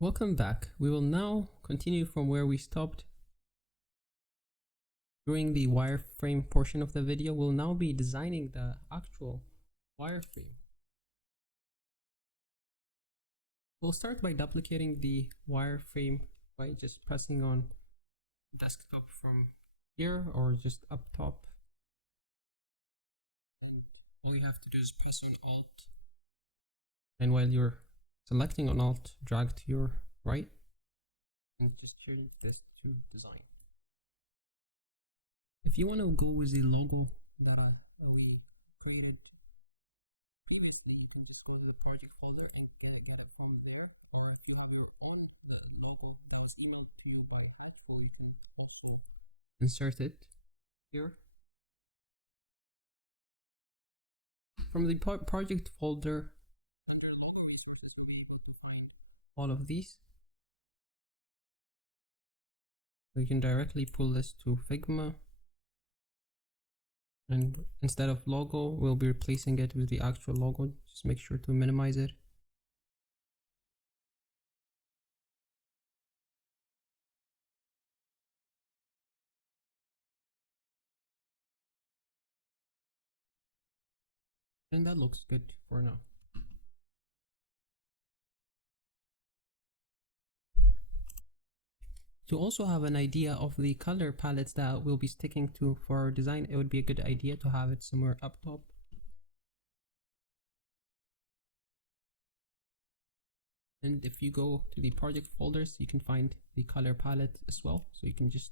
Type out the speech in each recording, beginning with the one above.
Welcome back. We will now continue from where we stopped during the wireframe portion of the video. We'll now be designing the actual wireframe. We'll start by duplicating the wireframe by just pressing on desktop from here or just up top. And all you have to do is press on Alt, and while you're selecting on Alt, drag to your right and just change this to design. If you want to go with the logo that we created previously, you can just go to the project folder and get it from there. Or if you have your own logo that was emailed to you by Hurtful, you can also insert it here. From the project folder, under logo resources, you'll be able to find all of these. So you can directly pull this to Figma. And instead of logo, we'll be replacing it with the actual logo. Just make sure to minimize it. And that looks good for now. To also have an idea of the color palettes that we'll be sticking to for our design, it would be a good idea to have it somewhere up top. And if you go to the project folders, you can find the color palette as well. So you can just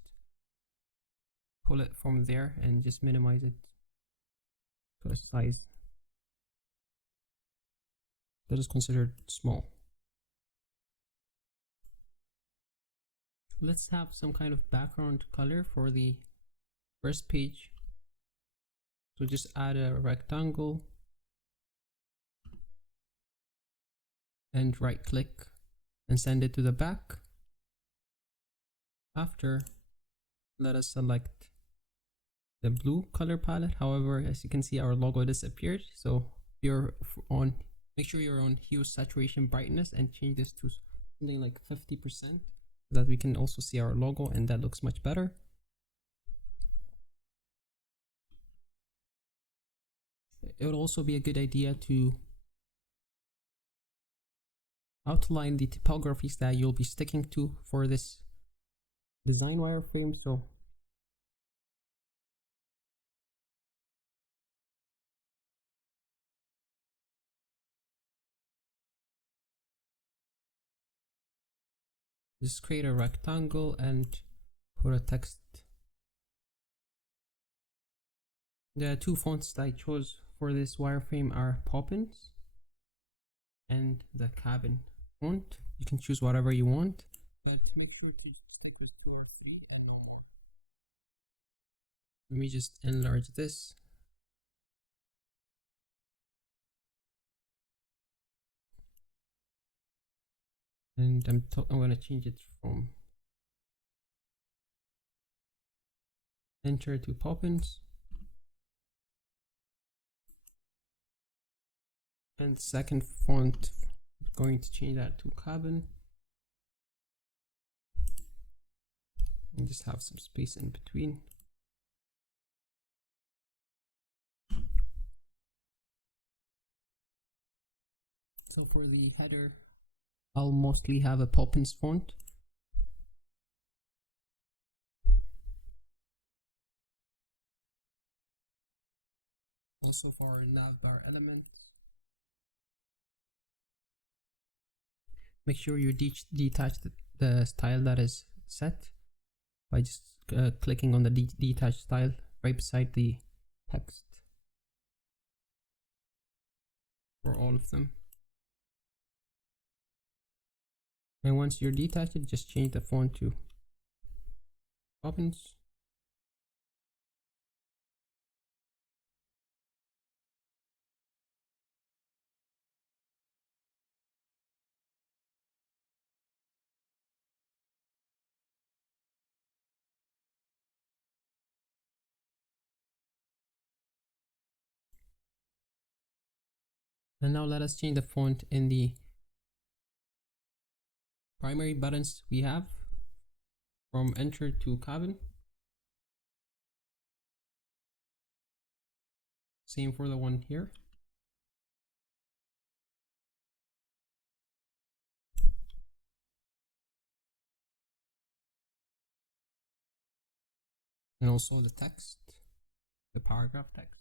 pull it from there and just minimize it to a size that is considered small. Let's have some kind of background color for the first page. So just add a rectangle and right click and send it to the back. After, let us select the blue color palette. However, as you can see, our logo disappeared. So if you're on, make sure you're on hue, saturation, brightness, and change this to something like 50%. That we can also see our logo, and that looks much better. It would also be a good idea to outline the typographies that you'll be sticking to for this design wireframe. So just create a rectangle and put a text. The two fonts that I chose for this wireframe are Poppins and the Cabin font. You can choose whatever you want, but make sure to stick with 2 or 3 and no more. Let me just enlarge this. And I'm going to change it from Enter to Poppins. And second font, I'm going to change that to Cabin. And just have some space in between. So for the header, I'll mostly have a Poppins font. Also for our navbar elements, make sure you detach the style that is set by just clicking on the detach style right beside the text for all of them. And once you're detached, just change the font to Poppins. And now let us change the font in the primary buttons we have from enter to cabin. Same for the one here. And also the text, the paragraph text.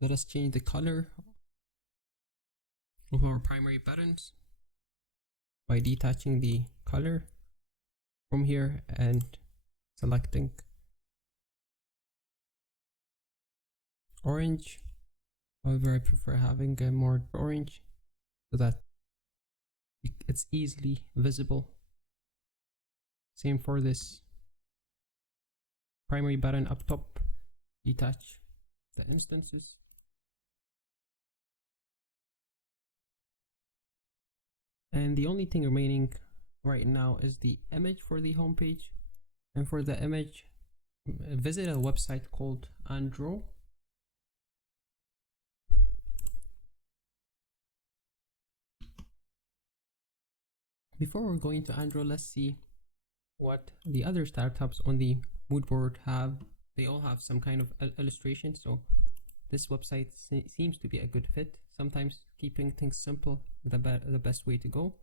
Let us change the color of our primary buttons by detaching the color from here and selecting orange. However, I prefer having a more orange so that it's easily visible. Same for this primary button up top. Detach the instances. And the only thing remaining right now is the image for the homepage. And for the image, visit a website called Andro. Before we're going to Andro, let's see what the other startups on the mood board have. They all have some kind of illustration, so this website seems to be a good fit. Sometimes keeping things simple is the best way to go.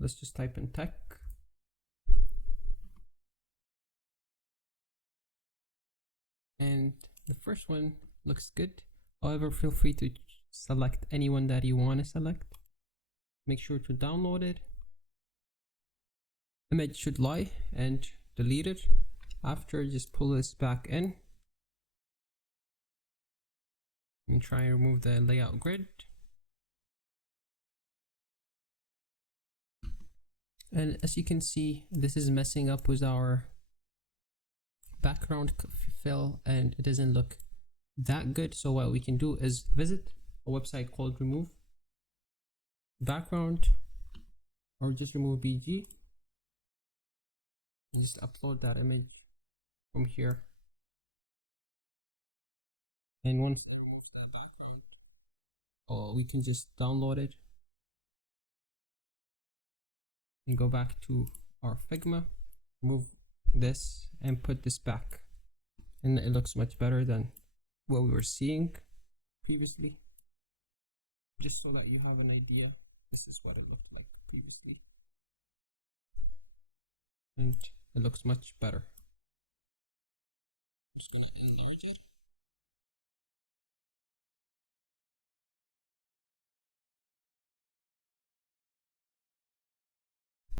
Let's just type in tech. And the first one looks good. However, feel free to select anyone that you want to select. Make sure to download it. Image should lie and delete it. After, just pull this back in and try and remove the layout grid. And as you can see, this is messing up with our background fill and it doesn't look that good. So what we can do is visit a website called remove background, or just remove BG and just upload that image from here. And once I remove the background, we can just download it and go back to our Figma, move this and put this back, and it looks much better than what we were seeing previously. Just so that you have an idea, this is what it looked like previously, and it looks much better. I'm just gonna enlarge it.